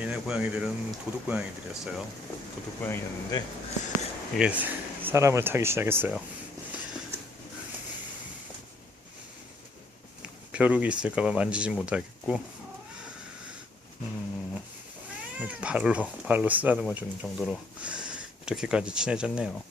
얘네 고양이들은 도둑 고양이들이었어요. 도둑 고양이였는데 이게 사람을 타기 시작했어요. 벼룩이 있을까봐 만지지 못하겠고, 이렇게 발로 쓰다듬어 주는 정도로 이렇게까지 친해졌네요.